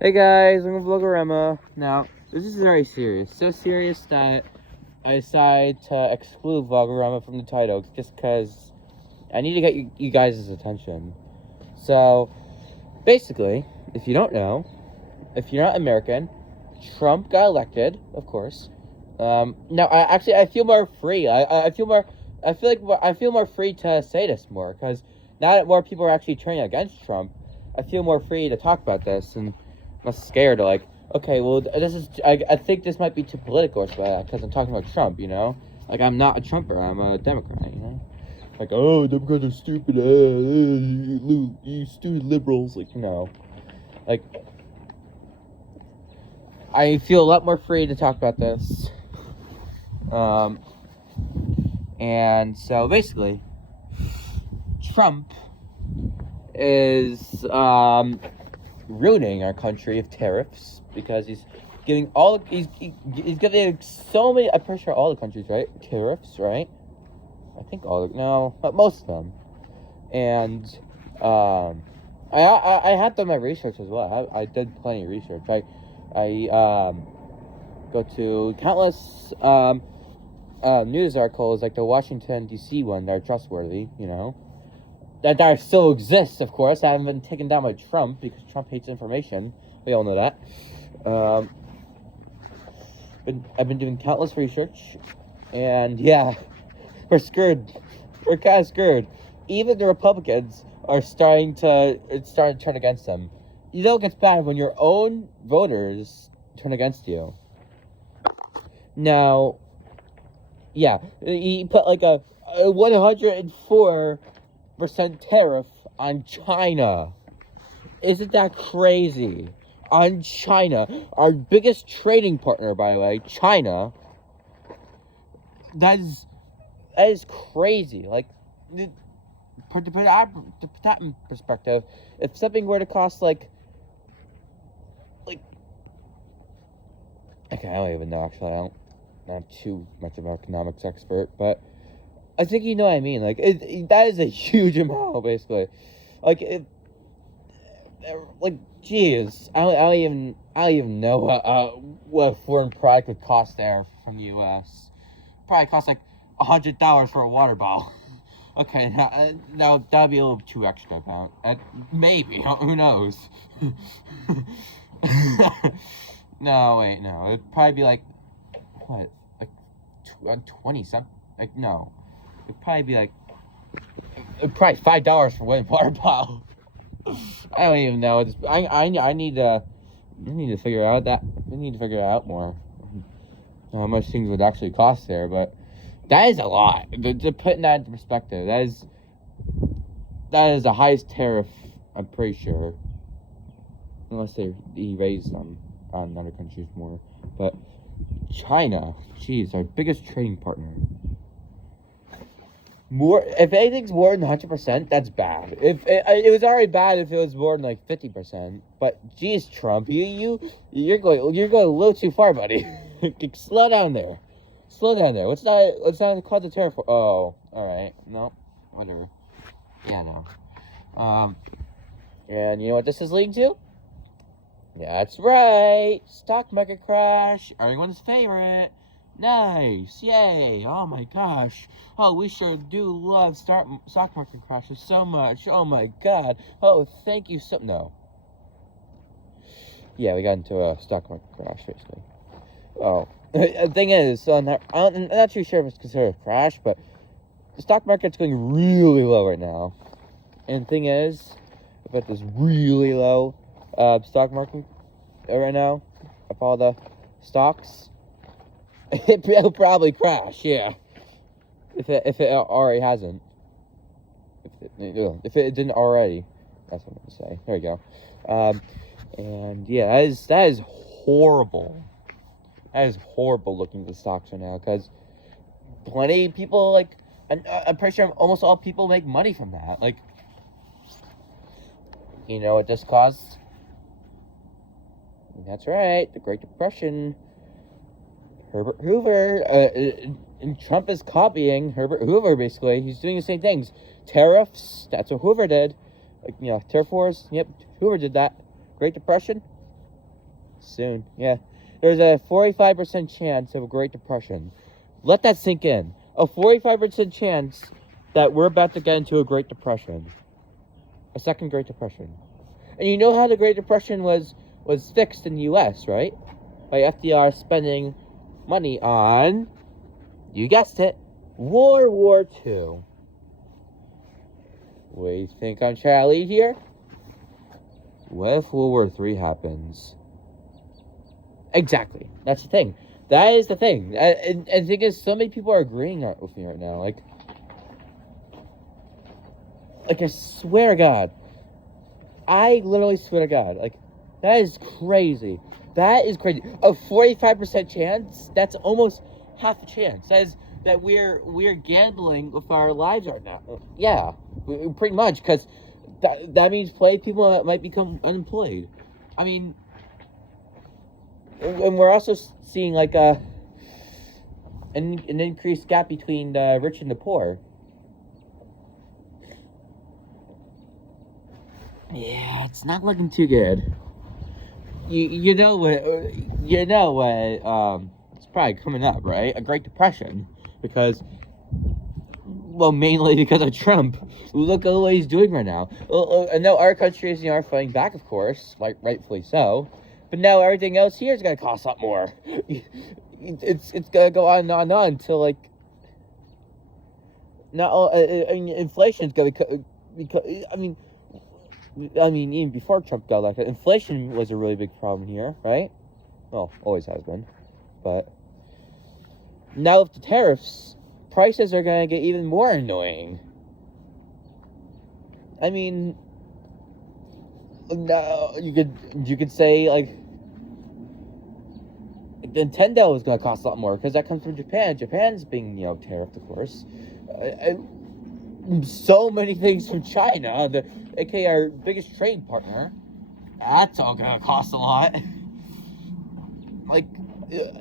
Hey guys, I'm Vlogorama. Now, this is very serious. So serious that I decided to exclude Vlogorama from the title just because I need to get you guys' attention. So, basically, if you don't know, if you're not American, Trump got elected, of course. Now, I feel more free. I feel more free to say this more because now that more people are actually turning against Trump, I feel more free to talk about this and I'm not scared of okay, well, I think this might be too political because I'm talking about Trump, Like, I'm not a Trumper, I'm a Democrat, Like, oh, Democrats are stupid, you stupid liberals, Like, I feel a lot more free to talk about this. And so, basically, Trump is, ruining our country of tariffs because he's giving he's giving so many. I'm pretty sure all the countries, right? Tariffs, right? I think but most of them. And I had done my research as well. I did plenty of research. I go to countless news articles like the Washington D.C. one that are trustworthy. That still exists, of course. I haven't been taken down by Trump because Trump hates information. We all know that. I've been doing countless research, and yeah, we're screwed. We're kind of screwed. Even the Republicans are starting to turn against them. It gets bad when your own voters turn against you. Now, yeah, he put like a 104% tariff on China. Isn't that crazy? On China, our biggest trading partner, by the way, China. That is crazy. Like, to put that in perspective, if something were to cost okay, I don't even know. Actually, I'm not too much of an economics expert, but I think you know what I mean. Like, that is a huge amount, basically. Geez, I don't even know what a foreign product would cost there from the U.S. Probably cost like $100 for a water bottle. Okay, now that'd be a little too extra, maybe, who knows? No, wait, no, it'd probably be like 20 something. No. It'd probably be probably $5 for one water bottle. I don't even know. I need to figure out that. I need to figure out more how much things would actually cost there. But that is a lot. To put that into perspective, that is the highest tariff. I'm pretty sure, unless he raised them on other countries more. But China, geez, our biggest trading partner. If anything's more than 100%, that's bad. If it was already bad if it was more than 50%. But geez, Trump, you're going a little too far, buddy. Slow down there. Let's not cause the tariff. Oh, all right. No, whatever. Yeah, no. And you know what this is leading to? That's right. Stock market crash. Everyone's favorite. Nice, yay, oh my gosh, oh, we sure do love stock market crashes so much, oh my god, oh, thank you no. Yeah, we got into a stock market crash, basically. Oh, the thing is, I'm not too sure if it's considered a crash, but the stock market's going really low right now. And the thing is, if it is really low stock market right now, of all the stocks, it'll probably crash, yeah. If it already hasn't. If it didn't already. That's what I'm going to say. There we go. And yeah, that is horrible. That is horrible looking at the stocks right now. Because plenty of people, I'm pretty sure almost all people make money from that. You know what this caused? That's right, the Great Depression. Herbert Hoover, and Trump is copying Herbert Hoover, basically. He's doing the same things. Tariffs, that's what Hoover did. Tariff wars, yep, Hoover did that. Great Depression, Soon, yeah. There's a 45% chance of a Great Depression. Let that sink in. A 45% chance that we're about to get into a Great Depression. A second Great Depression. And you know how the Great Depression was fixed in the U.S., right? By FDR spending money on, you guessed it, World War II. What do you think I'm trying to lead here? What if World War III happens? Exactly. That's the thing. That is the thing. And the thing is, so many people are agreeing with me right now. Like I swear to God. I literally swear to God. Like, that is crazy. That is crazy. A 45% chance? That's almost half a chance. That we're gambling with our lives right now. Yeah, pretty much, because that means people might become unemployed. I mean, and we're also seeing like an increased gap between the rich and the poor. Yeah, it's not looking too good. You know what it's probably coming up, right? A Great Depression, because, well, mainly because of Trump. Look at what he's doing right now. I know our countries are fighting back, of course, like rightfully so, but now everything else here is gonna cost a lot more. It's gonna go on and on and on until like, not inflation is gonna because I mean, even before Trump got elected, inflation was a really big problem here, right? Well, always has been. But now with the tariffs, prices are going to get even more annoying. I mean, no, you could say, like, Nintendo is going to cost a lot more because that comes from Japan. Japan's being, tariffed, of course. So many things from China, aka our biggest trade partner. That's all gonna cost a lot. Like,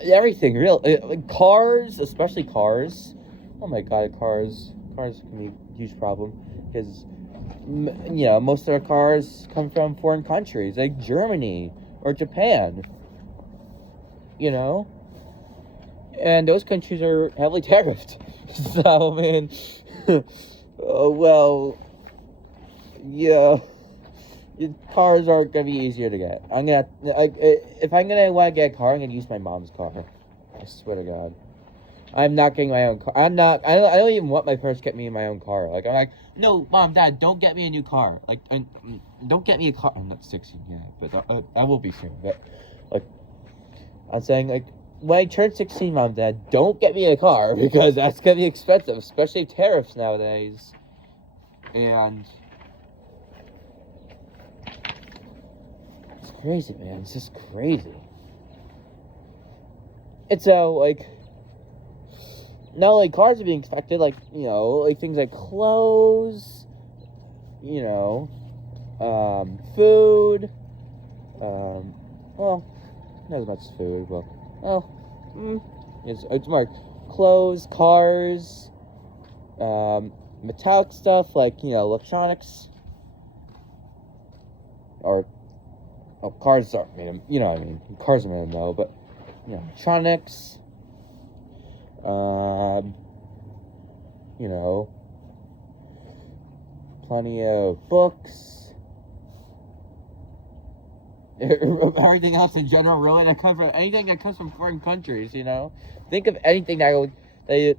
everything, real. Like cars, especially cars. Oh my God, cars can be a huge problem because, most of our cars come from foreign countries like Germany or Japan. And those countries are heavily tariffed. So, man. Oh, well, yeah, cars are gonna be easier to get. If I'm gonna want to get a car, I'm gonna use my mom's car. I swear to God, I'm not getting my own car. I don't even want my parents to get me in my own car. Like, I'm like, no, Mom, Dad, don't get me a new car. Like, don't get me a car. I'm not 16 yet, but I will be soon. But like, I'm saying, like, when I turn 16, Mom, Dad, don't get me a car because that's gonna be expensive, especially tariffs nowadays. And it's crazy, man. It's just crazy. And so, like, not only cars are being affected, like, like things like clothes, food, well, not as much as food, but, it's more clothes, cars, metallic stuff like, electronics, or, cars are made of, what I mean, cars are made of metal, but, electronics, plenty of books, everything else in general, really, anything that comes from foreign countries, think of anything that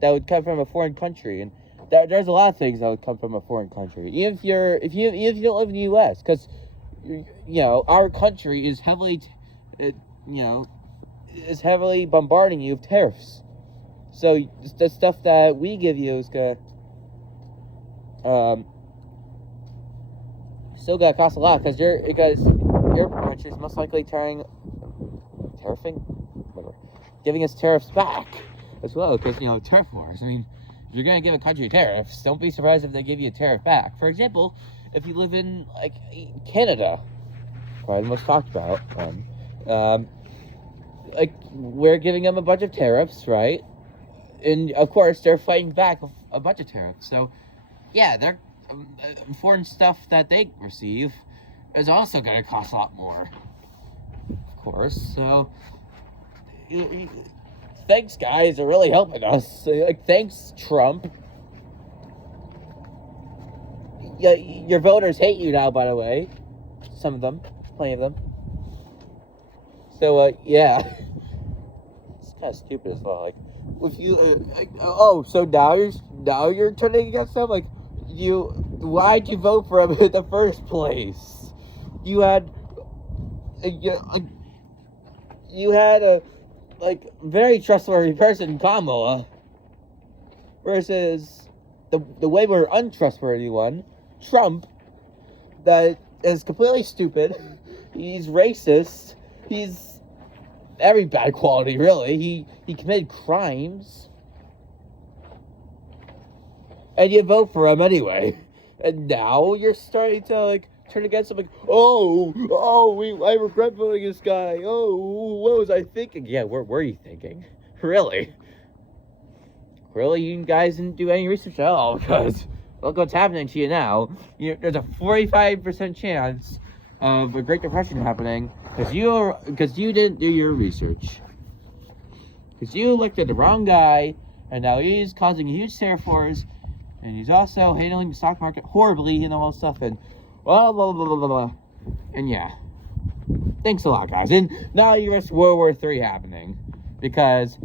would come from a foreign country, and there's a lot of things that would come from a foreign country, even if you don't live in the U.S., because, our country is heavily, bombarding you with tariffs, so the stuff that we give you is gonna, still gonna cost a lot, because your country is most likely tariffing, whatever, giving us tariffs back as well, because, tariff wars. I mean, if you're going to give a country tariffs, don't be surprised if they give you a tariff back. For example, if you live in, like, Canada, probably the most talked about one, like, we're giving them a bunch of tariffs, right? And, of course, they're fighting back with a bunch of tariffs. So, yeah, they're foreign stuff that they receive is also going to cost a lot more, of Force. So, thanks, guys. They're really helping us. Like, thanks, Trump. Yeah, your voters hate you now, by the way. Some of them, plenty of them. So, yeah. It's kind of stupid as well. Like, if you, so now you're turning against them. Like, why'd you vote for him in the first place? You had a very trustworthy person, Kamala, versus the way more untrustworthy one, Trump, that is completely stupid. He's racist. He's every bad quality, really. He committed crimes. And you vote for him anyway. And now you're starting to, turn against him, I regret voting this guy. Oh, what was I thinking? Yeah, what were you thinking? Really? Really, you guys didn't do any research at all, because look what's happening to you now. There's a 45% chance of a Great Depression happening because you didn't do your research. Because you looked at the wrong guy, and now he's causing huge tariff wars, and he's also handling the stock market horribly and all that stuff, and blah, blah, blah, blah, blah, blah. And yeah. Thanks a lot, guys. And now you risk World War III happening because,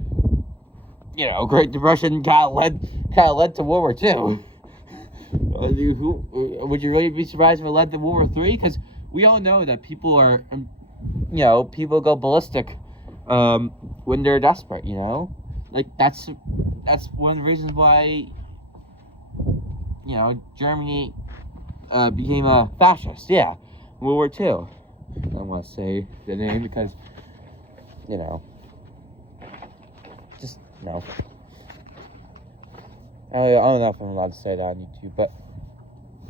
Great Depression kind of led to World War II. Would you really be surprised if it led to World War III? Because we all know that people are, people go ballistic when they're desperate, That's one of the reasons why, Germany became a fascist. Yeah, World War II. I don't want to say the name because, just no. I don't know if I'm allowed to say that on YouTube, but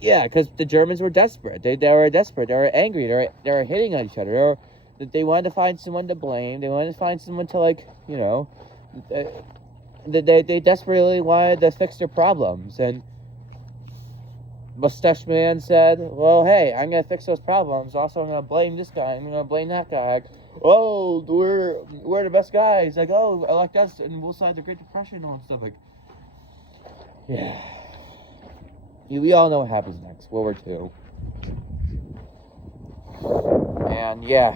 yeah, because the Germans were desperate. They were desperate. They were angry. They were hitting on each other. They wanted to find someone to blame. They wanted to find someone to they desperately wanted to fix their problems. And Mustache Man said, well, hey, I'm going to fix those problems. Also, I'm going to blame this guy. I'm going to blame that guy. We're the best guys. Elect us and we'll side the Great Depression and stuff. Yeah. We all know what happens next. World War II. And yeah,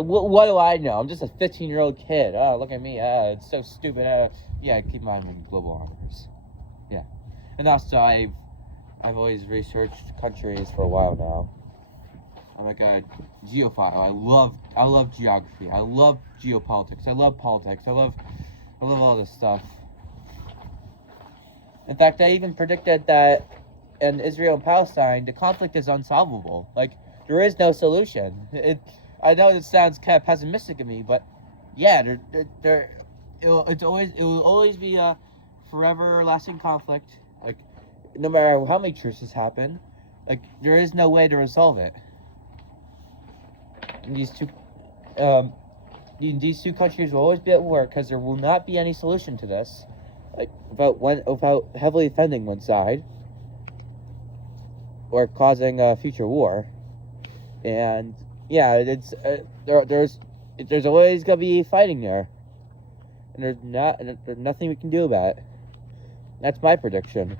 what do I know? I'm just a 15-year-old kid. Oh, look at me. It's so stupid. Keep in mind with global warmers. Yeah. And also, I've always researched countries for a while now. I'm like a geophile. I love geography. I love geopolitics. I love politics. I love all this stuff. In fact, I even predicted that in Israel and Palestine, the conflict is unsolvable. There is no solution. I know it sounds kind of pessimistic of me, but yeah, it will always be a forever lasting conflict. No matter how many truces happen, there is no way to resolve it. And these two countries will always be at war because there will not be any solution to this. Without heavily offending one side or causing a future war. And yeah, it's there's always gonna be fighting there, and there's nothing we can do about it. That's my prediction.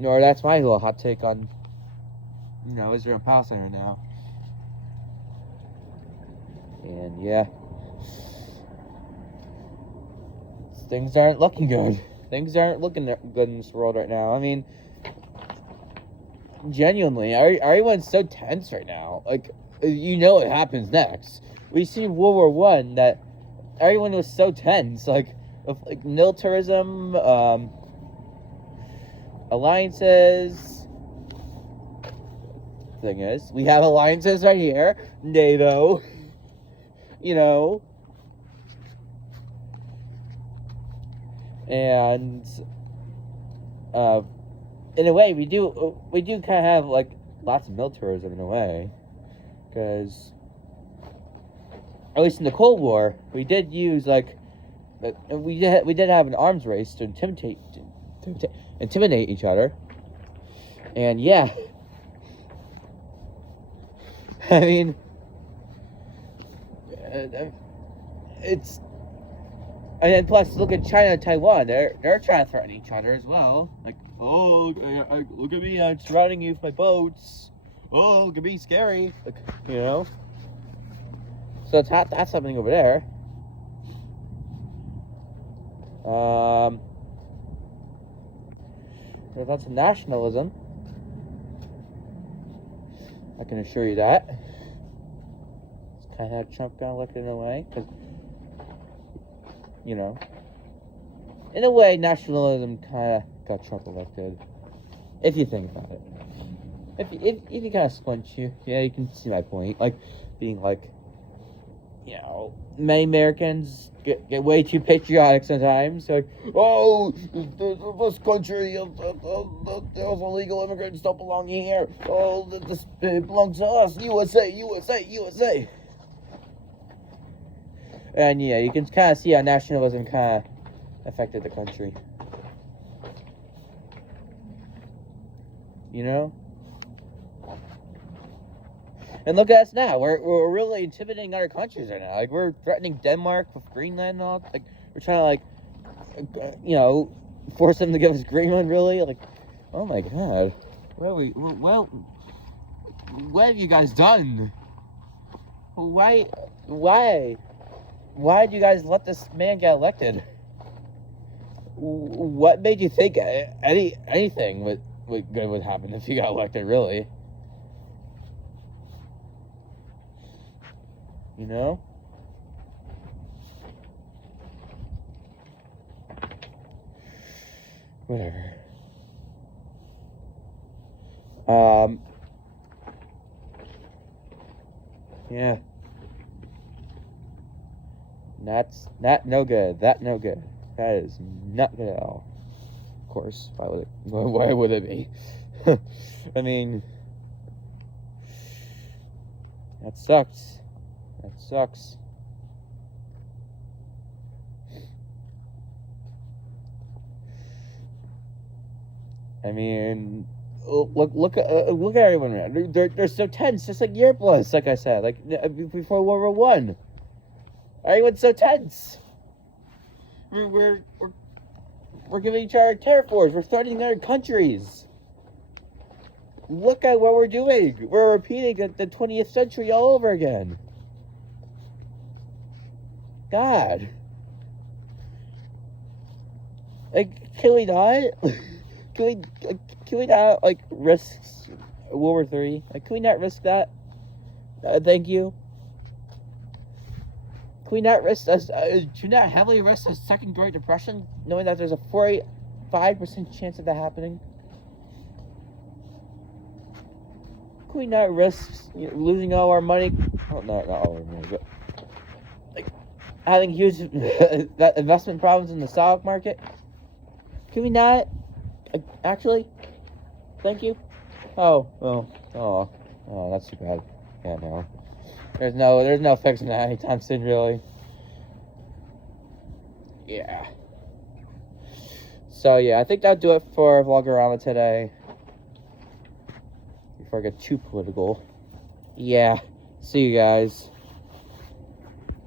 Or that's my little hot take on Israel and Palestine right now. And yeah. Things aren't looking good. Things aren't looking good in this world right now. I mean, genuinely, everyone's so tense right now. What happens next. We see World War I that everyone was so tense. With militarism, alliances. Thing is, we have alliances right here. NATO. And in a way, we do kind of have lots of militarism in a way, because at least in the Cold War, we did use we did have an arms race to intimidate each other, and yeah, I mean, it's, and then plus look at China and Taiwan. They're trying to threaten each other as well. Like, oh, look at me! I'm surrounding you with my boats. Oh, it could be scary. Like, you know. So that's happening over there. That's nationalism. I can assure you that. It's kind of how Trump got elected in a way, because, you know, in a way, nationalism kind of got Trump elected. If you think about it, if you kind of squint you can see my point. Like, being like, you know, many Americans get way too patriotic sometimes. Like, oh, this country, those illegal immigrants don't belong here. Oh, this belongs to us. USA, USA, USA. And yeah, you can kind of see how nationalism kind of affected the country. You know? And look at us now. We're really intimidating other countries right now. Like, we're threatening Denmark with Greenland and all. Like, we're trying to, like, you know, force them to give us Greenland, really. Like, oh my God. What have you guys done? Why did you guys let this man get elected? What made you think anything good would happen if he got elected, really? You know? Whatever. Yeah. That's no good. No good. That is not good at all. Of course. Why would it be? I mean, that sucks. That sucks. I mean, look at everyone around. They're so tense, just like Europe was. Like I said, like before World War I. Everyone's so tense. We're giving each other terror wars. We're threatening other countries. Look at what we're doing. We're repeating the 20th century all over again. God. Like, can we not? Can we not, like, risk World War III? Like, can we not risk that? Thank you. Can we not risk should not heavily risk a second Great Depression, knowing that there's a 45% chance of that happening? Can we not risk losing all our money? Well, not all our money, but like having huge investment problems in the stock market? Can we not? Actually, thank you. Oh, that's too bad. Yeah, no. There's no fixing that anytime soon, really. Yeah. So yeah, I think that'll do it for Vlogorama today. Before I get too political. Yeah. See you guys.